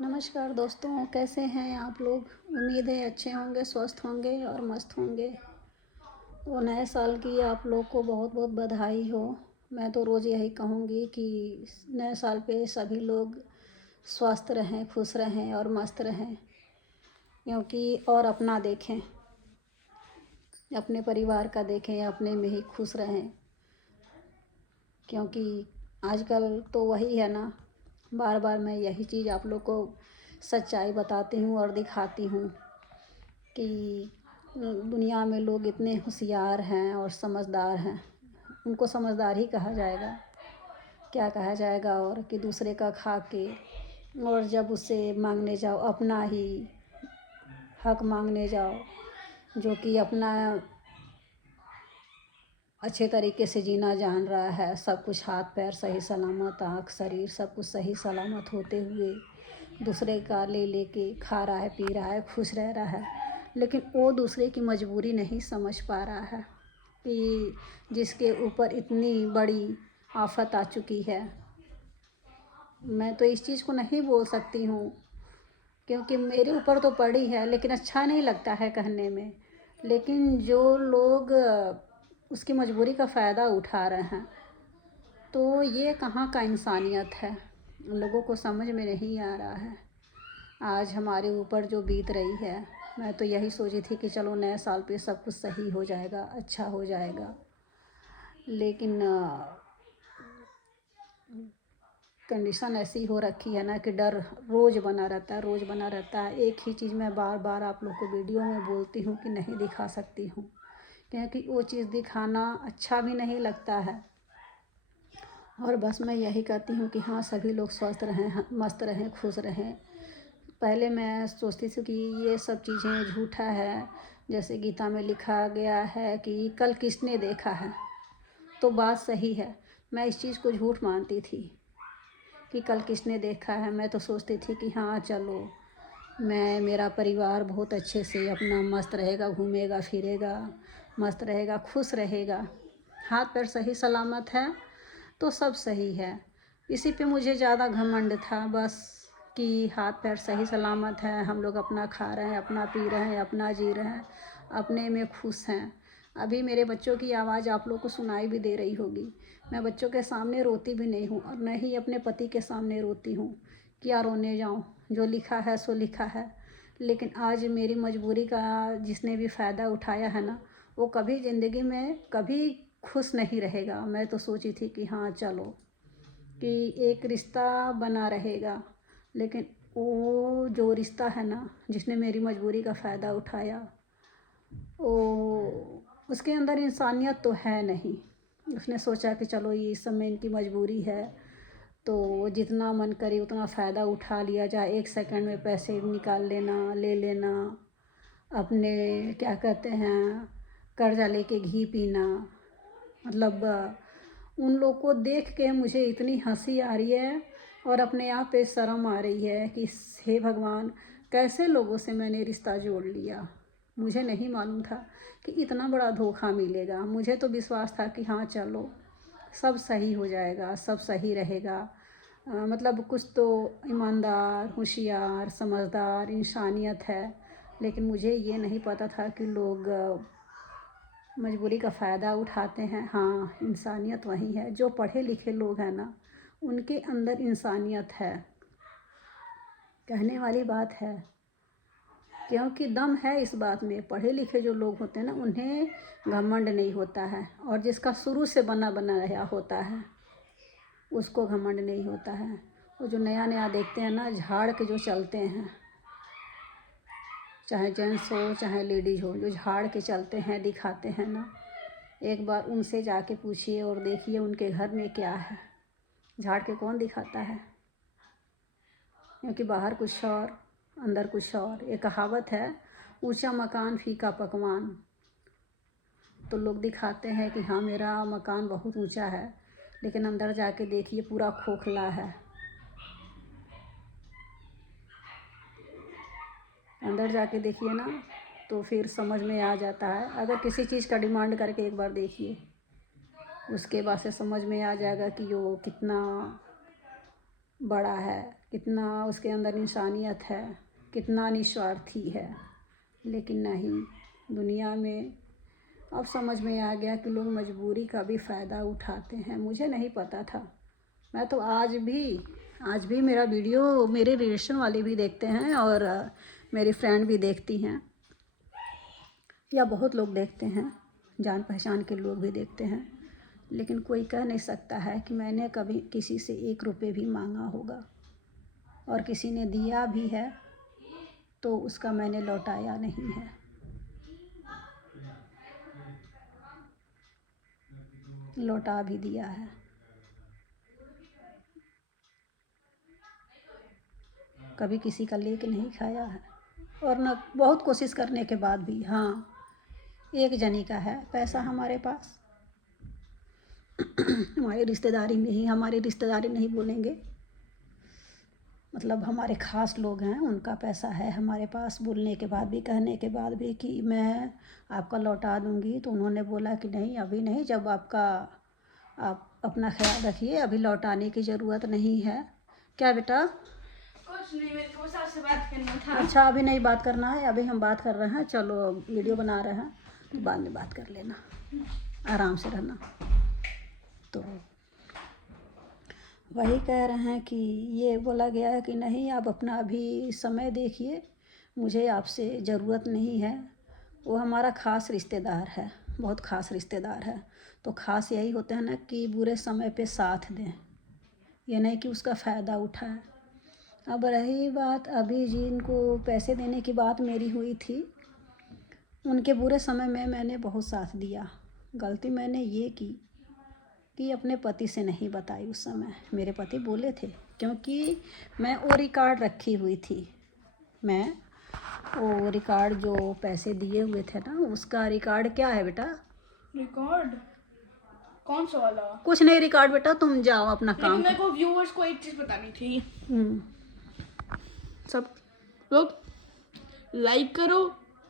नमस्कार दोस्तों, कैसे हैं आप लोग। उम्मीद है अच्छे होंगे, स्वस्थ होंगे और मस्त होंगे। तो नए साल की आप लोग को बहुत बहुत बधाई हो। मैं तो रोज़ यही कहूँगी कि नए साल पे सभी लोग स्वस्थ रहें, खुश रहें और मस्त रहें, क्योंकि और अपना देखें, अपने परिवार का देखें, अपने में ही खुश रहें। क्योंकि आजकल तो वही है ना, बार बार मैं यही चीज़ आप लोग को सच्चाई बताती हूँ और दिखाती हूँ कि दुनिया में लोग इतने होशियार हैं और समझदार हैं। उनको समझदार ही कहा जाएगा, क्या कहा जाएगा। और कि दूसरे का खा के और जब उससे मांगने जाओ, अपना ही हक मांगने जाओ, जो कि अपना अच्छे तरीके से जीना जान रहा है, सब कुछ हाथ पैर सही सलामत, आँख शरीर सब कुछ सही सलामत होते हुए दूसरे का ले लेके खा रहा है, पी रहा है, खुश रह रहा है, लेकिन वो दूसरे की मजबूरी नहीं समझ पा रहा है कि जिसके ऊपर इतनी बड़ी आफत आ चुकी है। मैं तो इस चीज़ को नहीं बोल सकती हूँ क्योंकि मेरे ऊपर तो पड़ी है, लेकिन अच्छा नहीं लगता है कहने में। लेकिन जो लोग उसकी मजबूरी का फ़ायदा उठा रहे हैं, तो ये कहाँ का इंसानियत है, उन लोगों को समझ में नहीं आ रहा है। आज हमारे ऊपर जो बीत रही है, मैं तो यही सोची थी कि चलो नए साल पे सब कुछ सही हो जाएगा, अच्छा हो जाएगा, लेकिन कंडीशन ऐसी हो रखी है ना कि डर रोज़ बना रहता है, रोज़ बना रहता है। एक ही चीज़ मैं बार बार आप लोग को वीडियो में बोलती हूँ कि नहीं दिखा सकती हूँ, क्योंकि वो चीज़ दिखाना अच्छा भी नहीं लगता है। और बस मैं यही कहती हूँ कि हाँ, सभी लोग स्वस्थ रहें, मस्त रहें, खुश रहें। पहले मैं सोचती थी कि ये सब चीज़ें झूठा है, जैसे गीता में लिखा गया है कि कल किसने देखा है, तो बात सही है। मैं इस चीज़ को झूठ मानती थी कि कल किसने देखा है। मैं तो सोचती थी कि हाँ चलो, मेरा परिवार बहुत अच्छे से अपना मस्त रहेगा, घूमेगा फिरेगा, मस्त रहेगा, खुश रहेगा, हाथ पैर सही सलामत है तो सब सही है। इसी पे मुझे ज़्यादा घमंड था बस, कि हाथ पैर सही सलामत है, हम लोग अपना खा रहे हैं, अपना पी रहे हैं, अपना जी रहे हैं, अपने में खुश हैं। अभी मेरे बच्चों की आवाज़ आप लोग को सुनाई भी दे रही होगी। मैं बच्चों के सामने रोती भी नहीं हूँ और न ही अपने पति के सामने रोती हूँ। क्या रोने जाऊँ, जो लिखा है सो लिखा है। लेकिन आज मेरी मजबूरी का जिसने भी फ़ायदा उठाया है ना, वो कभी ज़िंदगी में कभी खुश नहीं रहेगा। मैं तो सोची थी कि हाँ चलो, कि एक रिश्ता बना रहेगा, लेकिन वो जो रिश्ता है ना, जिसने मेरी मजबूरी का फ़ायदा उठाया, वो उसके अंदर इंसानियत तो है नहीं। उसने सोचा कि चलो ये इस समय इनकी मजबूरी है, तो जितना मन करे उतना फ़ायदा उठा लिया जाए, 1 सेकंड में पैसे निकाल लेना, ले लेना, अपने क्या कहते हैं, कर्जा लेके घी पीना। मतलब उन लोग को देख के मुझे इतनी हंसी आ रही है और अपने आप पे शर्म आ रही है कि हे भगवान, कैसे लोगों से मैंने रिश्ता जोड़ लिया। मुझे नहीं मालूम था कि इतना बड़ा धोखा मिलेगा। मुझे तो विश्वास था कि हाँ चलो, सब सही हो जाएगा, सब सही रहेगा। मतलब कुछ तो ईमानदार, होशियार, समझदार इंसानियत है। लेकिन मुझे ये नहीं पता था कि लोग मजबूरी का फ़ायदा उठाते हैं। हाँ, इंसानियत वही है, जो पढ़े लिखे लोग हैं ना, उनके अंदर इंसानियत है, कहने वाली बात है। क्योंकि दम है इस बात में। पढ़े लिखे जो लोग होते हैं ना, उन्हें घमंड नहीं होता है, और जिसका शुरू से बना बना रहा होता है उसको घमंड नहीं होता है। वो जो नया नया देखते हैं ना, झाड़ के जो चलते हैं, चाहे जेंट्स हो चाहे लेडीज हो, जो झाड़ के चलते हैं, दिखाते हैं ना, एक बार उनसे जाके पूछिए और देखिए उनके घर में क्या है। झाड़ के कौन दिखाता है, क्योंकि बाहर कुछ और अंदर कुछ और। एक कहावत है, ऊंचा मकान फीका पकवान। तो लोग दिखाते हैं कि हाँ मेरा मकान बहुत ऊंचा है, लेकिन अंदर जाके देखिए पूरा खोखला है। अंदर जाके देखिए ना, तो फिर समझ में आ जाता है। अगर किसी चीज़ का डिमांड करके एक बार देखिए, उसके बाद से समझ में आ जाएगा कि वो कितना बड़ा है, कितना उसके अंदर इंसानियत है, कितना निस्वार्थी है। लेकिन नहीं, दुनिया में अब समझ में आ गया कि लोग मजबूरी का भी फ़ायदा उठाते हैं। मुझे नहीं पता था। मैं तो आज भी मेरा वीडियो मेरे रिलेशन वाले भी देखते हैं और मेरी फ्रेंड भी देखती हैं, या बहुत लोग देखते हैं, जान पहचान के लोग भी देखते हैं। लेकिन कोई कह नहीं सकता है कि मैंने कभी किसी से 1 रुपये भी मांगा होगा, और किसी ने दिया भी है तो उसका मैंने लौटाया नहीं है। लौटा भी दिया है। कभी किसी का लेके नहीं खाया है, और न बहुत कोशिश करने के बाद भी। हाँ, एक जनी का है पैसा हमारे पास, हमारी रिश्तेदारी में ही, हमारी रिश्तेदारी नहीं बोलेंगे, मतलब हमारे ख़ास लोग हैं, उनका पैसा है हमारे पास। बोलने के बाद भी, कहने के बाद भी कि मैं आपका लौटा दूंगी, तो उन्होंने बोला कि नहीं, अभी नहीं, जब आप अपना ख्याल रखिए, अभी लौटाने की ज़रूरत नहीं है। क्या बेटा? कुछ नहीं, मेरे को से बात करना था। अच्छा, अभी नहीं बात करना है, अभी हम बात कर रहे हैं। चलो, वीडियो बना रहे हैं तो बाद में बात कर लेना, आराम से रहना। तो वही कह रहे हैं कि ये बोला गया है कि नहीं, आप अपना अभी समय देखिए, मुझे आपसे ज़रूरत नहीं है। वो हमारा ख़ास रिश्तेदार है, बहुत ख़ास रिश्तेदार है। तो ख़ास यही होते हैं ना कि बुरे समय पे साथ दें, ये नहीं कि उसका फ़ायदा उठाएं। अब रही बात अभी जिनको पैसे देने की बात मेरी हुई थी, उनके बुरे समय में मैंने बहुत साथ दिया। गलती मैंने ये की कि अपने पति से नहीं बताई उस समय। मेरे पति बोले थे, क्योंकि मैं वो रिकॉर्ड रखी हुई थी। मैं वो रिकॉर्ड जो पैसे दिए हुए थे ना, उसका रिकॉर्ड क्या है बेटा? रिकॉर्ड कौन सा वाला? कुछ नहीं रिकॉर्ड बेटा, तुम जाओ अपना काम। लेकिन मेरे को व्यूअर्स को एक चीज बतानी थी। सब लोग लाइक करो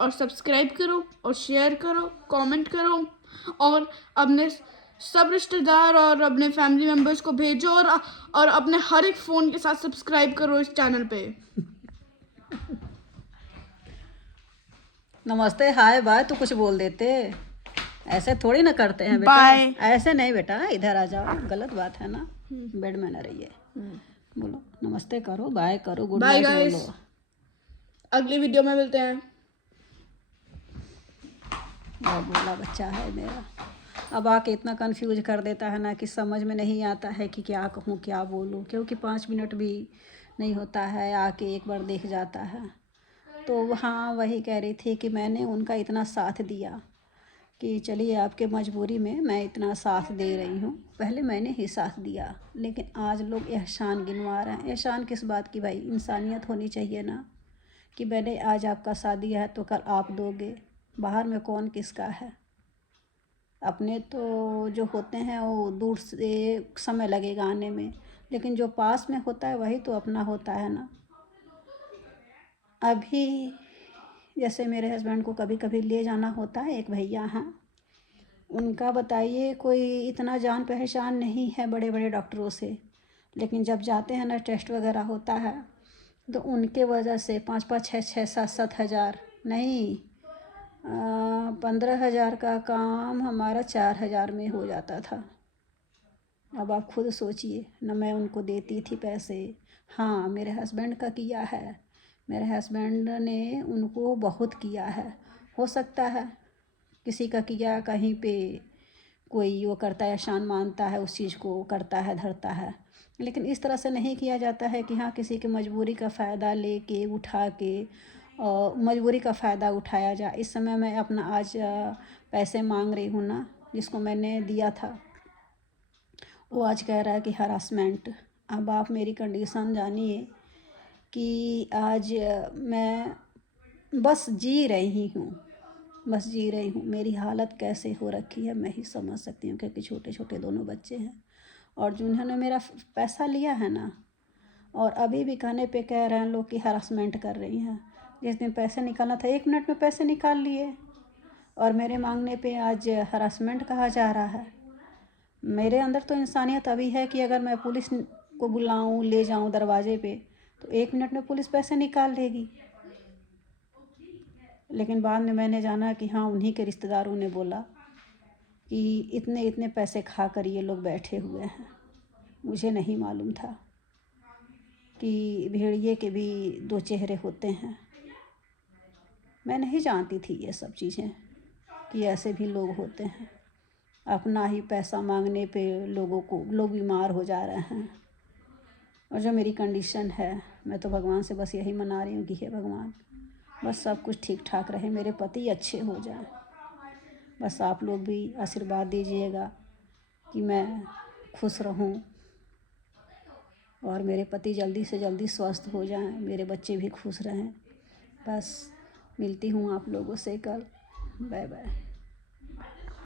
और सब्सक्राइब करो और शेयर करो, कमेंट करो, और अपने सब रिश्तेदार और अपने फैमिली मेंबर्स को भेजो, और अपने हर एक फ़ोन के साथ सब्सक्राइब करो इस चैनल पे। नमस्ते, हाय, बाय तो कुछ बोल देते, ऐसे थोड़ी ना करते हैं बेटा। बाय। ऐसे नहीं बेटा, इधर आ जाओ, गलत बात है ना, बेड में ना रहिए। बोलो नमस्ते करो, बाय करो, गुड बाय नाइट गाइस, बोलो। अगली वीडियो में मिलते हैं। और बोला बच्चा है मेरा, अब आके इतना कंफ्यूज कर देता है ना कि समझ में नहीं आता है कि क्या कहूँ, क्या बोलूँ, क्योंकि 5 मिनट भी नहीं होता है, आके एक बार देख जाता है। तो हाँ, वही कह रही थी कि मैंने उनका इतना साथ दिया कि चलिए आपके मजबूरी में मैं इतना साथ दे रही हूँ। पहले मैंने ही साथ दिया, लेकिन आज लोग एहसान गिनवा रहे हैं। एहसान किस बात की भाई? इंसानियत होनी चाहिए ना, कि मैंने आज आपका साथ दिया है तो कल आप दोगे। बाहर में कौन किसका है? अपने तो जो होते हैं वो दूर से समय लगेगा आने में, लेकिन जो पास में होता है वही तो अपना होता है ना। अभी जैसे मेरे हस्बैंड को कभी कभी ले जाना होता है, एक भैया हैं, उनका बताइए कोई इतना जान पहचान नहीं है बड़े बड़े डॉक्टरों से, लेकिन जब जाते हैं ना, टेस्ट वगैरह होता है, तो उनके वजह से 5-5, 6-6, 7-7 हज़ार नहीं, 15,000 का काम हमारा 4,000 में हो जाता था। अब आप खुद सोचिए ना, मैं उनको देती थी पैसे। हाँ, मेरे हस्बैंड का किया है, मेरे हस्बैंड ने उनको बहुत किया है। हो सकता है किसी का किया, कहीं पे कोई वो करता है, एहसान मानता है, उस चीज़ को करता है, धरता है, लेकिन इस तरह से नहीं किया जाता है कि हाँ, किसी की मजबूरी का फ़ायदा लेके उठा के मजबूरी का फ़ायदा उठाया जाए। इस समय मैं अपना आज पैसे मांग रही हूँ ना, जिसको मैंने दिया था, वो आज कह रहा है कि हरासमेंट। अब आप मेरी कंडीशन जानिए कि आज मैं बस जी रही हूँ, बस जी रही हूँ। मेरी हालत कैसे हो रखी है मैं ही समझ सकती हूँ, क्योंकि छोटे छोटे दोनों बच्चे हैं, और जिन्होंने मेरा पैसा लिया है ना, और अभी भी कहने पे कह रहे हैं लोग कि हरासमेंट कर रही हैं। जिस दिन पैसे निकालना था 1 मिनट में पैसे निकाल लिए, और मेरे मांगने पे आज हरासमेंट कहा जा रहा है। मेरे अंदर तो इंसानियत अभी है कि अगर मैं पुलिस को बुलाऊं, ले जाऊं दरवाजे पे, तो 1 मिनट में पुलिस पैसे निकाल लेगी। लेकिन बाद में मैंने जाना कि हाँ, उन्हीं के रिश्तेदारों ने बोला कि इतने इतने पैसे खा कर ये लोग बैठे हुए हैं। मुझे नहीं मालूम था कि भेड़िए के भी 2 चेहरे होते हैं। मैं नहीं जानती थी ये सब चीज़ें कि ऐसे भी लोग होते हैं। अपना ही पैसा मांगने पे लोग बीमार हो जा रहे हैं। और जो मेरी कंडीशन है, मैं तो भगवान से बस यही मना रही हूँ कि हे भगवान, बस सब कुछ ठीक ठाक रहे, मेरे पति अच्छे हो जाएं। बस आप लोग भी आशीर्वाद दीजिएगा कि मैं खुश रहूं और मेरे पति जल्दी से जल्दी स्वस्थ हो जाएं, मेरे बच्चे भी खुश रहें। बस मिलती हूँ आप लोगों से कल। Bye bye.